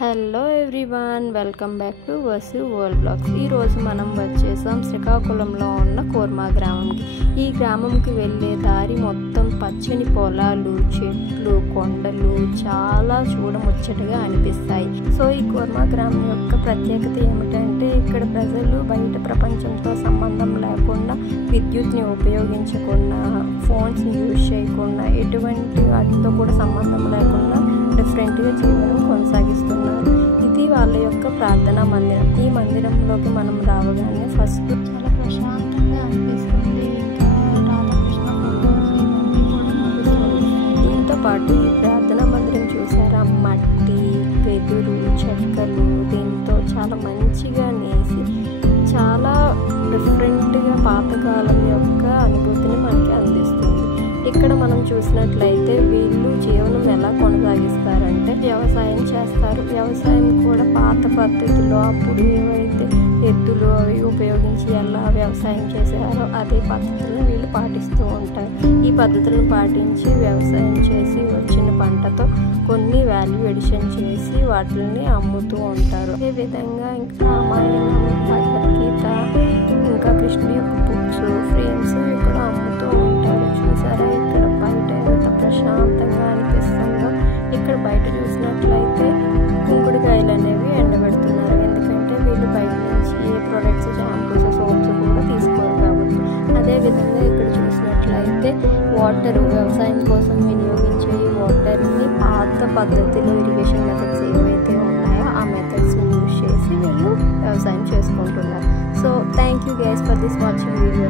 Hello everyone, welcome back to Vasu world blogs. ఈరోజు మనం వచ్చేసాం శ్రీకాకుళంలో ఉన్న కోర్మా గ్రామంకి. ఈ గ్రామంకి వెళ్ళే దారి మొత్తం పచ్చని పొలాలు, చెట్లు, కొండలు చాలా చూడముచ్చటగా అనిపిస్తాయి. సో ఈ కోర్మా గ్రామం యొక్క ప్రత్యేకత ఏమిటంటే ఇక్కడ ప్రజలు బయట ప్రపంచంతో సంబంధం లేకుండా, విద్యుత్ని ఉపయోగించకుండా, ఫోన్స్ని యూజ్ చేయకుండా, ఎటువంటి వాటితో కూడా సంబంధం లేకుండా డిఫరెంట్గా జీవనం కొనసాగిస్తున్నారు. ఇది వాళ్ళ యొక్క ప్రార్థనా మందిరం. ఈ మందిరంలోకి మనం రావగానే ఫస్ట్ చాలా ప్రశాంతంగా అనిపిస్తుంది. రాధాకృష్ణ ఫోటోస్ ఇవన్నీ కూడా నడుస్తుంది. దీంతో పాటు ఈ ప్రార్థనా మందిరం చూసారా, మట్టి, వెదురు, చెక్కలు, దీంతో చాలా మంచిగా నేసి చాలా డిఫరెంట్గా పాతకాలం యొక్క అనుభూతిని మనకి అందిస్తుంది. ఇక్కడ మనం చూసినట్లయితే వీళ్ళు జీవనం ఎలా కొనసాగిస్తారంటే వ్యవసాయం చేస్తారు. వ్యవసాయం కూడా పాత పద్ధతిలో అప్పుడు ఏవైతే ఎద్దులు అవి ఉపయోగించి ఎలా వ్యవసాయం చేశారో అదే పద్ధతులను వీళ్ళు పాటిస్తూ ఉంటారు. ఈ పద్ధతులను పాటించి వ్యవసాయం చేసి వచ్చిన పంటతో కొన్ని వాల్యూ ఎడిషన్ చేసి వాటిని అమ్ముతూ ఉంటారు. అదే విధంగా ఇంకా రామాయణం, భగవద్గీత, ఇంకా కృష్ణుడి యొక్క బుక్స్, ఫ్రేమ్స్ ఇక్కడ అమ్ముతూ ఉంటారు. చూసారా ఇక్కడ బయట ఎంత ప్రశాంతంగా అనిపిస్తుందో. ఇక్కడ బయట చూసినట్లయితే కుంకుడుకాయలు అనేవి ఎండబెడుతున్నారు. ఎందుకంటే వీళ్ళు బయట నుంచి ఏ ప్రొడక్ట్స్, షాంపూస్, సోప్స్ కూడా తీసుకోరు కాబట్టి. అదేవిధంగా ఇక్కడ చూసినట్లయితే వాటర్, వ్యవసాయం కోసం వినియోగించే ఈ వాటర్ని పాత పద్ధతిలో ఇరిగేషన్ మెథడ్స్ ఏవైతే ఉన్నాయో ఆ మెథడ్స్ని యూజ్ చేసి వీళ్ళు వ్యవసాయం చేసుకుంటున్నారు. So thank you guys for this watching video.